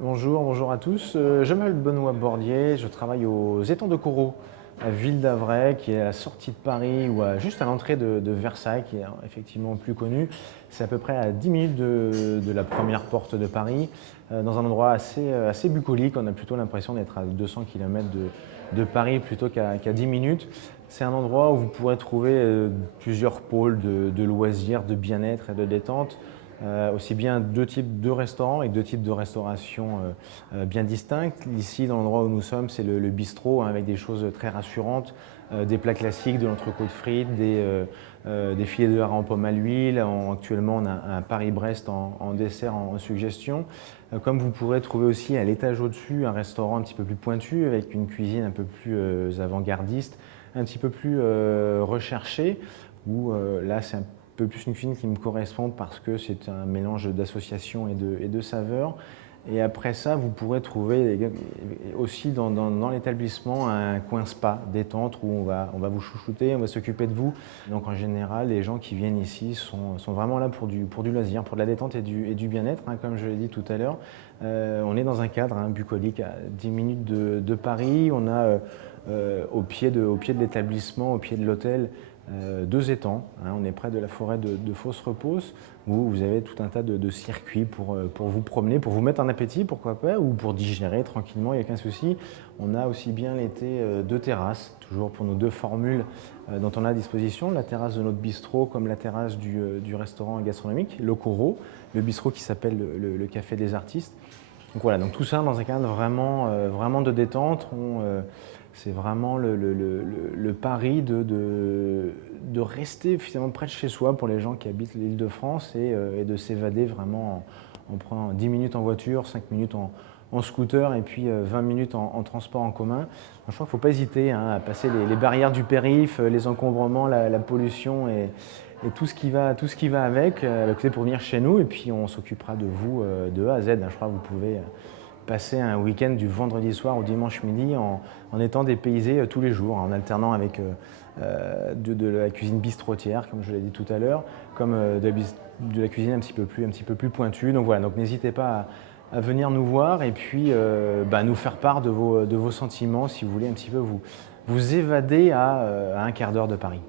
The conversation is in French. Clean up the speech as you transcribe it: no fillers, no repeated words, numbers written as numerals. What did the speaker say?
Bonjour à tous. Je m'appelle Benoît Bordier, je travaille aux Étangs de Corot, à Ville d'Avray, qui est à la sortie de Paris ou juste à l'entrée de Versailles, qui est effectivement plus connu. C'est à peu près à 10 minutes de la première porte de Paris, dans un endroit assez bucolique. On a plutôt l'impression d'être à 200 km de Paris plutôt qu'à 10 minutes. C'est un endroit où vous pourrez trouver plusieurs pôles de loisirs, de bien-être et de détente. Aussi bien deux types de restaurants et deux types de restauration bien distincts. Ici, dans l'endroit où nous sommes, c'est le bistrot, hein, avec des choses très rassurantes, des plats classiques, de l'entrecôte frites, des filets de hareng en pomme à l'huile. Actuellement, on a un Paris-Brest en dessert, en suggestion. Comme vous pourrez trouver aussi à l'étage au-dessus un restaurant un petit peu plus pointu, avec une cuisine un peu plus avant-gardiste, un petit peu plus recherchée, où là, c'est un peu plus une cuisine qui me correspond parce que c'est un mélange d'associations et de saveurs. Et après ça, vous pourrez trouver aussi dans l'établissement un coin spa détente où on va vous chouchouter, on va s'occuper de vous. Donc en général, les gens qui viennent ici sont vraiment là pour du loisir, pour de la détente et du bien-être, hein, comme je l'ai dit tout à l'heure. On est dans un cadre, hein, bucolique à 10 minutes de Paris. On a au pied de l'établissement, au pied de l'hôtel, deux étangs, hein. On est près de la forêt de Fos-Repos, où vous avez tout un tas de circuits pour vous promener, pour vous mettre un appétit, pourquoi pas, ou pour digérer tranquillement, il n'y a aucun souci. On a aussi bien l'été deux terrasses, toujours pour nos deux formules dont on a à disposition, la terrasse de notre bistrot comme la terrasse du restaurant gastronomique, le Corot, le bistrot qui s'appelle le Café des Artistes. Donc voilà, donc tout ça dans un cadre vraiment de détente. C'est vraiment le pari de rester finalement près de chez soi pour les gens qui habitent l'Île-de-France et de s'évader vraiment en prenant 10 minutes en voiture, 5 minutes en scooter et puis 20 minutes en transport en commun. Je crois qu'il ne faut pas hésiter, hein, à passer les barrières du périph', les encombrements, la pollution et tout ce qui va avec, pour venir chez nous, et puis on s'occupera de vous de A à Z, hein. Je crois que vous pouvez passer un week-end du vendredi soir au dimanche midi en étant dépaysé tous les jours, en alternant avec de la cuisine bistrotière, comme je l'ai dit tout à l'heure, comme de la cuisine un petit peu plus pointue. Donc voilà, donc n'hésitez pas à venir nous voir et puis nous faire part de vos sentiments si vous voulez un petit peu vous évader à un quart d'heure de Paris.